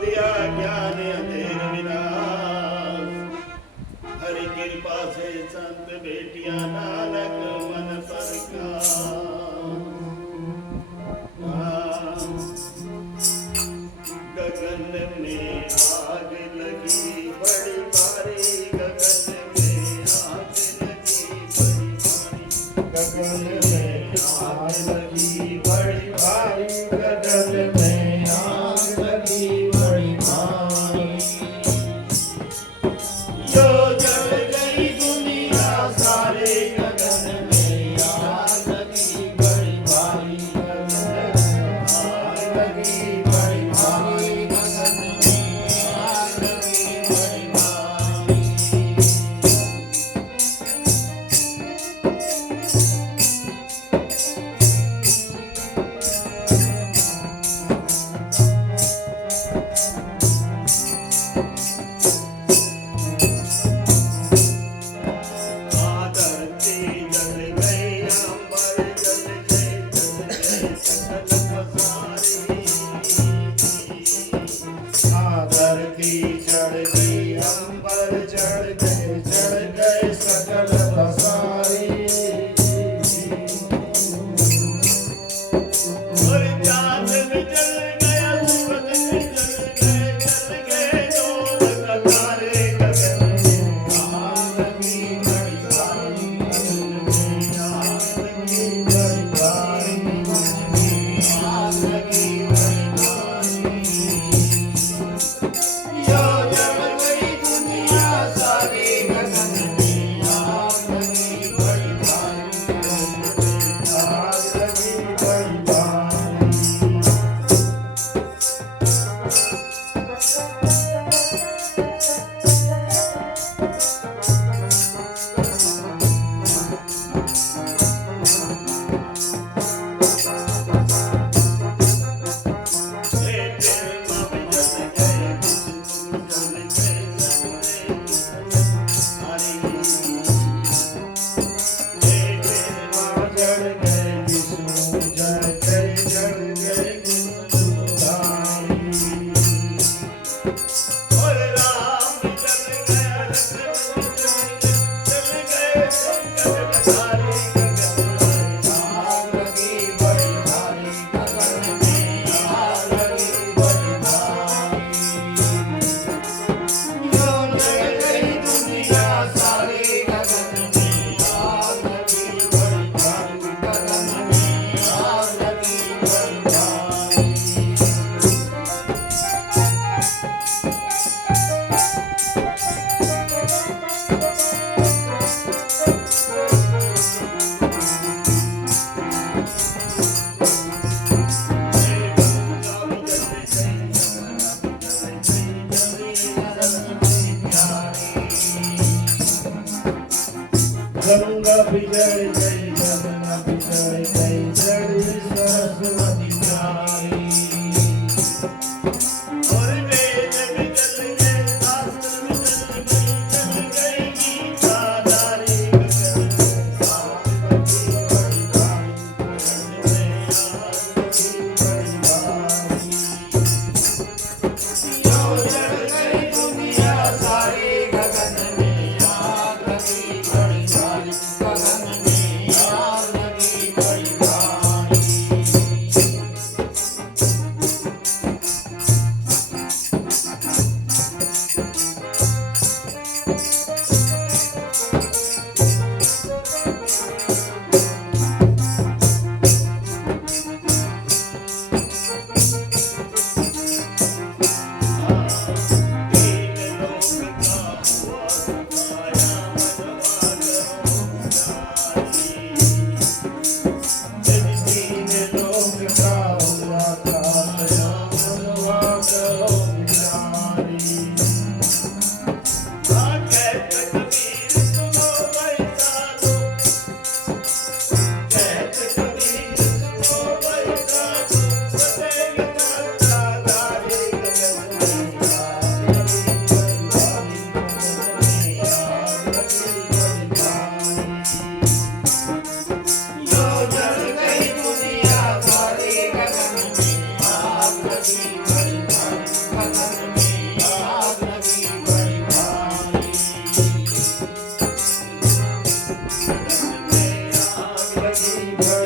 दिया ज्ञान अंधेर विनाश। हरि कृपा से संत बेटिया नानक मन पर गगन में आग लगी बड़ी भारी, गगन में आग लगी बड़ी भारी, गगन में आग लगी बड़ी भारी, गगन में आग लगी बड़ी भारी। जो जल गई दुनिया सारे, गगन में आग लगी बड़ी भारी, गगन में आग लगी बड़ी भारी, गगन में आग लगी बड़ी भारी। धरती जल गई अंबर जल गए, चढ़ गए सकल पसारे। और चांद भी जल गया, सूरज भी जल गए दो तारे। गगन में आग लगी बड़ी भारी, गगन में आग लगी बड़ी भारी, गगन में आग लगी बड़ी भारी। जो जल गई दुनिया सारी, गगन में आग लगी बड़ी भारी, गगन में आग लगी बड़ी भारी। गंगा बिजड़ गई, यमुना बिजड़ गई, जड़ी सरस्वती प्यारी। और वेद बिजल गए, शास्त्र बिजल गई, जल गई गीता नारी। गगन में आग लगी बड़ी भारी, गगन में आग लगी बड़ी भारी। जो जल गई दुनिया सारी, गगन में आग लगी बड़ी भारी, गगन में की घड़ी